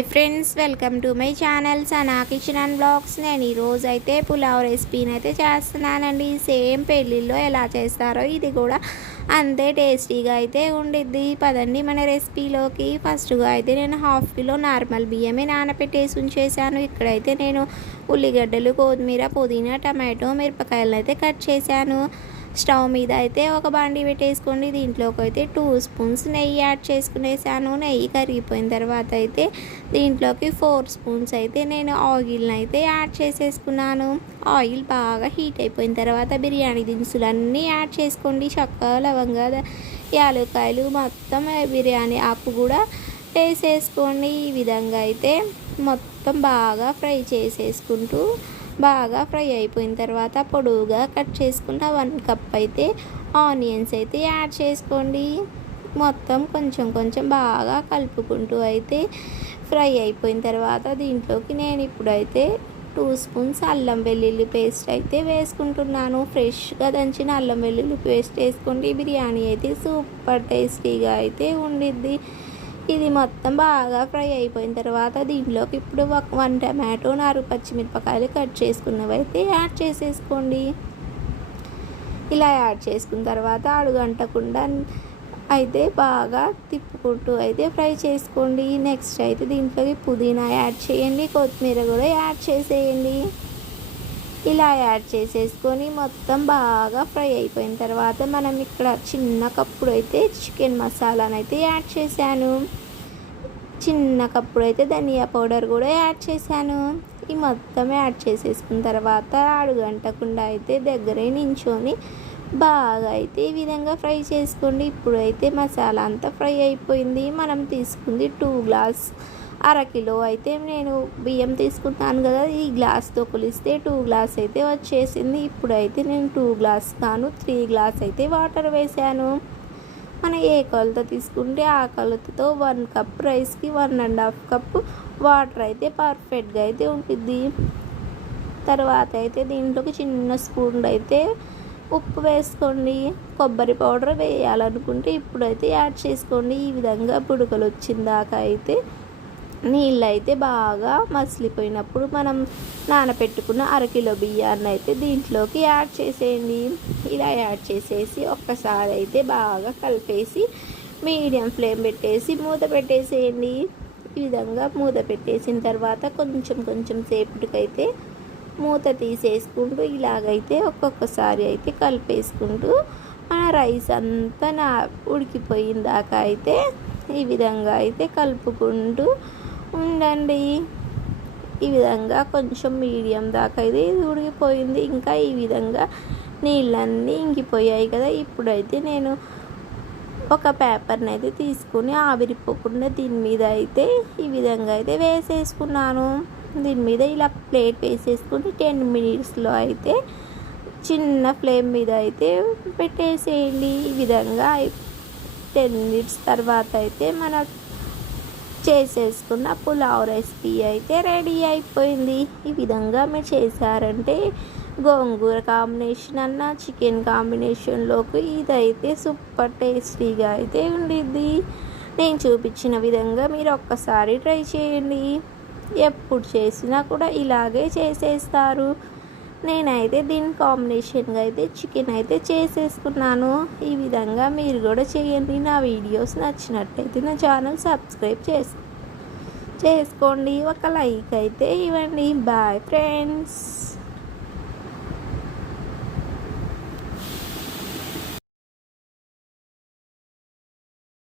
Hi friends, welcome to my channel Sana kitchen and blogs. నేను ఈరోజు అయితే పులావ్ రెసిపీని అయితే చేస్తున్నానండి. సేమ్ పెళ్ళిళ్ళలో ఎలా చేస్తారో ఇది కూడా అంతే టేస్టీగా అయితే ఉండిద్ది. పదండి మన రెసిపీలోకి. ఫస్ట్గా అయితే నేను 1/2 కిలో నార్మల్ బియ్యమే నానబెట్టేసి ఉంచేసాను. ఇక్కడైతే నేను ఉల్లిగడ్డలు, కొత్తిమీర, పుదీనా, టమాటో, మిరపకాయలను అయితే కట్ చేశాను. స్టవ్ మీద అయితే ఒక బాండి పెట్టేసుకోండి. దీంట్లోకి అయితే 2 స్పూన్స్ నెయ్యి యాడ్ చేసుకునేసాను. నెయ్యి కరిగిపోయిన తర్వాత అయితే దీంట్లోకి 4 స్పూన్స్ అయితే నేను ఆయిల్ని అయితే యాడ్ చేసేసుకున్నాను. ఆయిల్ బాగా హీట్ అయిపోయిన తర్వాత బిర్యానీ దినుసులన్నీ యాడ్ చేసుకోండి. చెక్క, లవంగా, యాలక్కాయలు, మొత్తం బిర్యానీ ఆకు కూడా వేసేసుకోండి. ఈ విధంగా అయితే మొత్తం బాగా ఫ్రై చేసేసుకుంటూ బాగా ఫ్రై అయిపోయిన తర్వాత పొడవుగా కట్ చేసుకున్న 1 కప్ అయితే ఆనియన్స్ అయితే యాడ్ చేసుకోండి. మొత్తం కొంచెం కొంచెం బాగా కలుపుకుంటూ అయితే ఫ్రై అయిపోయిన తర్వాత దీంట్లోకి నేను ఇప్పుడైతే 2 స్పూన్స్ అల్లం వెల్లుల్లి పేస్ట్ అయితే వేసుకుంటున్నాను. ఫ్రెష్గా దంచిన అల్లం వెల్లుల్లి పేస్ట్ వేసుకోండి. బిర్యానీ అయితే సూపర్ టేస్టీగా అయితే ఉండిద్ది. ఇది మొత్తం బాగా ఫ్రై అయిపోయిన తర్వాత దీంట్లోకి ఇప్పుడు 1 టమాటో, 4 పచ్చిమిరపకాయలు కట్ చేసుకున్నవి అయితే యాడ్ చేసేసుకోండి. ఇలా యాడ్ చేసుకున్న తర్వాత అడుగంటకుండా అయితే బాగా తిప్పుకుంటూ అయితే ఫ్రై చేసుకోండి. నెక్స్ట్ అయితే దీంట్లోకి పుదీనా యాడ్ చేయండి, కొత్తిమీర కూడా యాడ్ చేసేయండి. ఇలా యాడ్ చేసేసుకొని మొత్తం బాగా ఫ్రై అయిపోయిన తర్వాత మనం ఇక్కడ చిన్న కప్పుడు అయితే చికెన్ మసాలాను అయితే యాడ్ చేశాను. చిన్న కప్పుడు అయితే ధనియా పౌడర్ కూడా యాడ్ చేశాను. ఈ మొత్తం యాడ్ చేసేసుకున్న తర్వాత అడుగంటకుండా అయితే దగ్గరే నించొని బాగా అయితే ఈ విధంగా ఫ్రై చేసుకోండి. ఇప్పుడైతే మసాలా అంతా ఫ్రై అయిపోయింది. మనం తీసుకుంది 2 గ్లాస్, 1/2 కిలో అయితే నేను బియ్యం తీసుకుంటాను కదా. ఈ గ్లాస్తో కొలిస్తే 2 గ్లాస్ అయితే వచ్చేసింది. ఇప్పుడైతే నేను 2 గ్లాస్ కాను 3 గ్లాస్ అయితే వాటర్ వేసాను. మనం ఏ కొలత తీసుకుంటే ఆ కొలతతో 1 కప్ రైస్కి 1.5 కప్ వాటర్ అయితే పర్ఫెక్ట్గా అయితే ఉంటుంది. తర్వాత అయితే దీంట్లోకి చిన్న స్పూన్ అయితే ఉప్పు వేసుకోండి. కొబ్బరి పౌడర్ వేయాలనుకుంటే ఇప్పుడైతే యాడ్ చేసుకోండి. ఈ విధంగా బుడకలు వచ్చిందాక అయితే నీళ్ళు అయితే బాగా మసిలిపోయినప్పుడు మనం నానబెట్టుకున్న 1/2 కిలో బియ్యాన్ని అయితే దీంట్లోకి యాడ్ చేసేయండి. ఇలా యాడ్ చేసేసి ఒక్కసారి అయితే బాగా కలిపేసి మీడియం ఫ్లేమ్ పెట్టేసి మూత పెట్టేసేయండి. ఈ విధంగా మూత పెట్టేసిన తర్వాత కొంచెం కొంచెం సేపటికైతే మూత తీసేసుకుంటూ ఇలాగైతే ఒక్కొక్కసారి అయితే కలిపేసుకుంటూ మన రైస్ అంతా ఉడికిపోయిన దాకా అయితే ఈ విధంగా అయితే కలుపుకుంటూ ఉండండి. ఈ విధంగా కొంచెం మీడియం దాకా అయితే ఇది ఉడికిపోయింది. ఇంకా ఈ విధంగా నీళ్ళన్నీ ఇంకిపోయాయి కదా. ఇప్పుడైతే నేను ఒక పేపర్ని అయితే తీసుకుని ఆవిరిపోకుండా దీని మీద అయితే ఈ విధంగా అయితే వేసేసుకున్నాను. దీని మీద ఇలా ప్లేట్ వేసేసుకుని 10 మినిట్స్లో అయితే చిన్న ఫ్లేమ్ మీద అయితే పెట్టేసేయండి. ఈ విధంగా 10 మినిట్స్ తర్వాత అయితే మన చేసేసుకున్న పులావ్ రెసిపీ అయితే రెడీ అయిపోయింది. ఈ విధంగా మీరు చేశారంటే గోంగూర కాంబినేషన్ అన్న చికెన్ కాంబినేషన్లోకి ఇదైతే సూపర్ టేస్టీగా అయితే ఉండిద్ది. నేను చూపించిన విధంగా మీరు ఒక్కసారి ట్రై చేయండి. ఎప్పుడు చేసినా కూడా ఇలాగే చేసేస్తారు. నేనైతే దీని కాంబినేషన్గా అయితే చికెన్ అయితే చేసేసుకున్నాను. ఈ విధంగా మీరు కూడా చేయండి. నా వీడియోస్ నచ్చినట్టయితే నా ఛానల్ సబ్స్క్రైబ్ చేసుకోండి. ఒక లైక్ అయితే ఇవ్వండి. Bye friends.